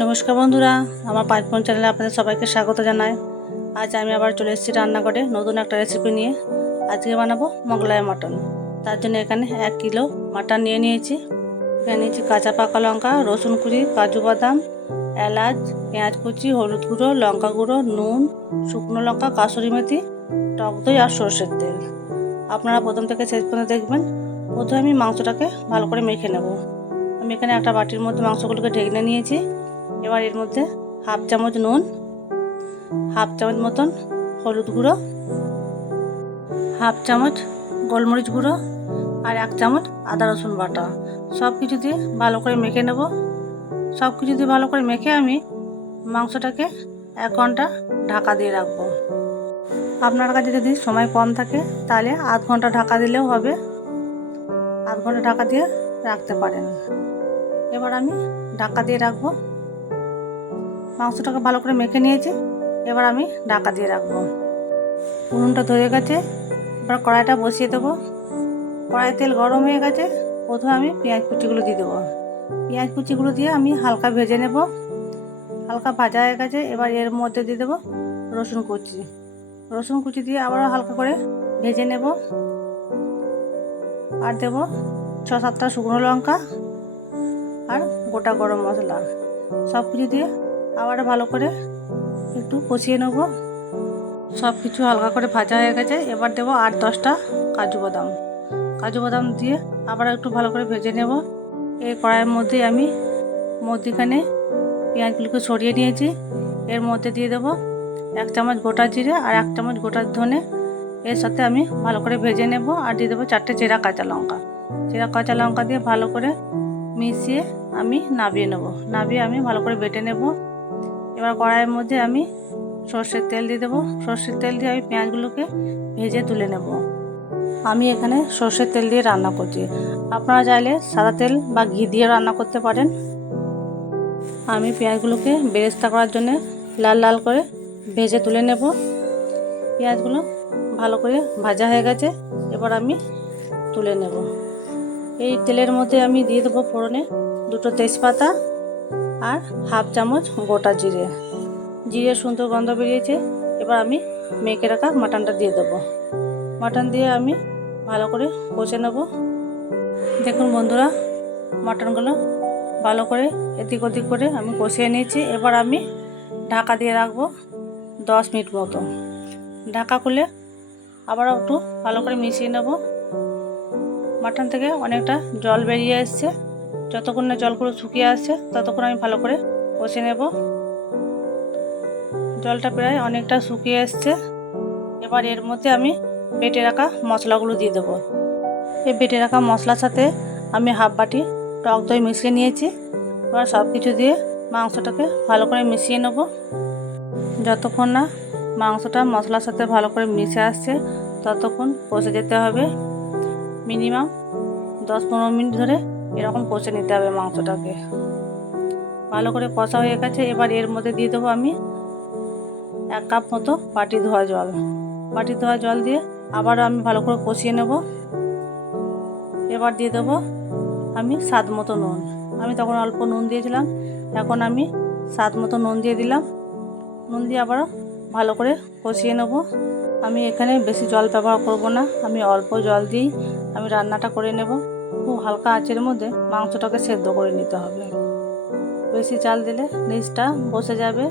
নমস্কার বন্ধুরা, আমার পাঁচফোন চ্যানেলে আপনাদের সবাইকে স্বাগত জানাই। আজ আমি আবার চলে এসেছি রান্নাঘরে নতুন একটা রেসিপি নিয়ে। আজকে বানাবো মোগলাই মাটন। তার জন্য এখানে 1 কিলো মাটন নিয়ে নিয়েছি। এখানে নিয়েছি কাঁচা পাকা লঙ্কা, রসুন কুচি, কাজু বাদাম, এলাচ, পেঁয়াজ কুচি, হলুদ গুঁড়ো, লঙ্কা গুঁড়ো, নুন, শুকনো লঙ্কা, কাসুরি মেথি, টক দই আর সরষের তেল। আপনারা প্রথম থেকে শেষ পর্যন্ত দেখবেন। প্রথমে আমি মাংসটাকে ভালো করে মেখে নেব। আমি এখানে একটা বাটির মধ্যে মাংসগুলোকে ঢেকে নিয়েছি। এবার এর মধ্যে হাফ চামচ নুন, হাফ চামচ মতন হলুদ গুঁড়ো, হাফ চামচ গোলমরিচ গুঁড়ো আর 1 চামচ আদা রসুন বাটা সব কিছু দিয়ে ভালো করে মেখে নেব। সব কিছু দিয়ে ভালো করে মেখে আমি মাংসটাকে 1 ঘন্টা ঢাকা দিয়ে রাখবো। আপনার কাছে যদি সময় কম থাকে তাহলে আধ ঘন্টা ঢাকা দিলেও হবে। আধ ঘন্টা ঢাকা দিয়ে রাখতে পারেন। এবার আমি ঢাকা দিয়ে রাখবো। মাংসটাকে ভালো করে মেখে নিয়েছি। এবার আমি ঢাকা দিয়ে রাখবো। উনুনটা ধরে গেছে। এবার কড়াইটা বসিয়ে দেবো। কড়াই তেল গরম হয়ে গেছে। প্রথমে আমি পেঁয়াজ কুচিগুলো দিয়ে দেবো। পেঁয়াজ কুচিগুলো দিয়ে আমি হালকা ভেজে নেব। হালকা ভাজা হয়ে গেছে। এবার এর মধ্যে দিয়ে দেবো রসুন কুচি। রসুন কুচি দিয়ে আবারও হালকা করে ভেজে নেব। আর দেবো 6-7টা শুকনো লঙ্কা আর গোটা গরম মশলা। সব কিছু দিয়ে আবার ভালো করে একটু কষিয়ে নেব। সব কিছু হালকা করে ভাজা হয়ে গেছে। এবার দেবো 8-10টা কাজু বাদাম। কাজু বাদাম দিয়ে আবার একটু ভালো করে ভেজে নেব। এই কড়াইয়ের মধ্যে আমি মধ্যিখানে পেঁয়াজগুলোকে সরিয়ে নিয়েছি। এর মধ্যে দিয়ে দেবো 1 চামচ গোটা জিরে আর 1 চামচ গোটা ধনে। এর সাথে আমি ভালো করে ভেজে নেব। আর দিয়ে দেবো 4টে চেরা কাঁচা লঙ্কা। চেরা কাঁচা লঙ্কা দিয়ে ভালো করে মিশিয়ে আমি নাবিয়ে নেব। নাবিয়ে আমি ভালো করে বেটে নেব। এবার কড়াইয়ের মধ্যে আমি সর্ষের তেল দিয়ে দেবো। সর্ষের তেল দিয়ে আমি পেঁয়াজগুলোকে ভেজে তুলে নেব। আমি এখানে সর্ষের তেল দিয়ে রান্না করছি। আপনারা চাইলে সাদা তেল বা ঘি দিয়ে রান্না করতে পারেন। আমি পেঁয়াজগুলোকে বেরেস্তা করার জন্য লাল লাল করে ভেজে তুলে নেব। পেঁয়াজগুলো ভালো করে ভাজা হয়ে গেছে। এবার আমি তুলে নেব। এই তেলের মধ্যে আমি দিয়ে দেবো ফোড়নে 2টো তেজপাতা আর হাফ চামচ গোটা জিরে। জিরে সুন্দর গন্ধ বেরিয়েছে। এবার আমি মেখে রাখা মাটনটা দিয়ে দেবো। মাটন দিয়ে আমি ভালো করে কষে নেব। দেখুন বন্ধুরা, মাটনগুলো ভালো করে এদিক ওদিক করে আমি কষিয়ে নিয়েছি। এবার আমি ঢাকা দিয়ে রাখবো 10 মিনিট মতো। ঢাকা খুলে আবার একটু ভালো করে মিশিয়ে নেব। মাটন থেকে অনেকটা জল বেরিয়ে এসছে। যতক্ষণ না জলগুলো শুকিয়ে আসছে ততক্ষণ আমি ভালো করে কষে নেব। জলটা প্রায় অনেকটা শুকিয়ে এসছে। এবার এর মধ্যে আমি বেটে রাখা মশলাগুলো দিয়ে দেবো। এই বেটে রাখা মশলার সাথে আমি হাফ বাটি টক দই মিশিয়ে নিয়েছি। এবার সব কিছু দিয়ে মাংসটাকে ভালো করে মিশিয়ে নেব। যতক্ষণ না মাংসটা মশলার সাথে ভালো করে মিশে আসছে ততক্ষণ কষে যেতে হবে। মিনিমাম 10-15 মিনিট ধরে এরকম কষে নিতে হবে মাংসটাকে। ভালো করে কষা হয়ে গেছে। এবার এর মধ্যে দিয়ে দেবো আমি 1 কাপ মতো বাটি ধোয়া জল। বাটি ধোয়া জল দিয়ে আবারও আমি ভালো করে কষিয়ে নেব। এবার দিয়ে দেবো আমি স্বাদ মতো নুন। আমি তখন অল্প নুন দিয়েছিলাম, এখন আমি স্বাদ মতো নুন দিয়ে দিলাম। নুন দিয়ে আবারও ভালো করে কষিয়ে নেব। আমি এখানে বেশি জল ব্যবহার করব না, আমি অল্প জল দিয়েই আমি রান্নাটা করে নেব। খুব হালকা আঁচের মধ্যে মাংসটাকে সেদ্ধ করে নিতে হবে। বেশি জাল দিলে নিচটা বসে যাবে,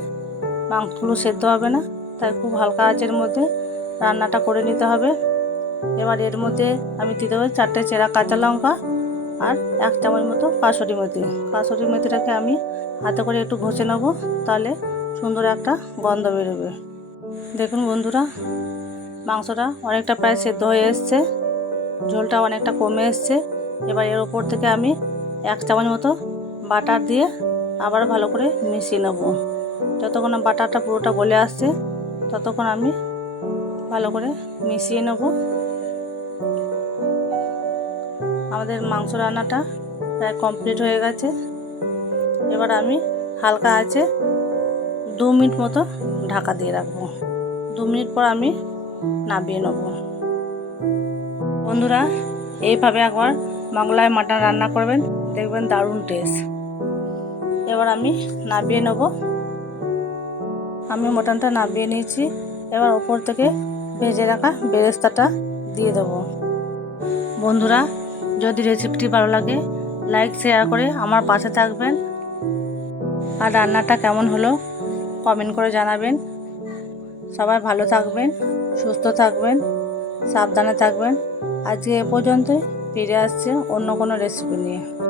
মাংসগুলো সেদ্ধ হবে না। তাই খুব হালকা আঁচের মধ্যে রান্নাটা করে নিতে হবে। এবার এর মধ্যে আমি দিয়ে দেবো 4টে চেরা কাঁচা লঙ্কা আর 1 চামচ মতো কাসুরি মেথি। কাসুরি মেথিটাকে আমি হাতে করে একটু ঘষে নেব, তাহলে সুন্দর একটা গন্ধ বেরোবে। দেখুন বন্ধুরা, মাংসটা অনেকটা প্রায় সেদ্ধ হয়ে এসছে, ঝোলটা অনেকটা কমে এসছে। এবার এর ওপর থেকে আমি 1 চামচ মতো বাটার দিয়ে আবার ভালো করে মিশিয়ে নেব। যতক্ষণ না বাটারটা পুরোটা গলে আসছে ততক্ষণ আমি ভালো করে মিশিয়ে নেব। আমাদের মাংস রান্নাটা প্রায় কমপ্লিট হয়ে গেছে। এবার আমি হালকা আঁচে 2 মিনিট মতো ঢাকা দিয়ে রাখবো। 2 মিনিট পর আমি নামিয়ে নেব। বন্ধুরা, এইভাবে একবার মোগলাই মাটন রান্না করবেন, দেখবেন দারুণ টেস্ট। এবার আমি নামিয়ে নেব। আমি মটনটা নামিয়ে নিয়েছি। এবার ওপর থেকে ভেজে রাখা বেরেস্তাটা দিয়ে দেবো। বন্ধুরা, যদি রেসিপিটি ভালো লাগে লাইক শেয়ার করে আমার পাশে থাকবেন। আর রান্নাটা কেমন হলো কমেন্ট করে জানাবেন। সবাই ভালো থাকবেন, সুস্থ থাকবেন, সাবধানে থাকবেন। আজকে এ পর্যন্তই, ফিরে আসছে অন্য কোনো রেসিপি নিয়ে।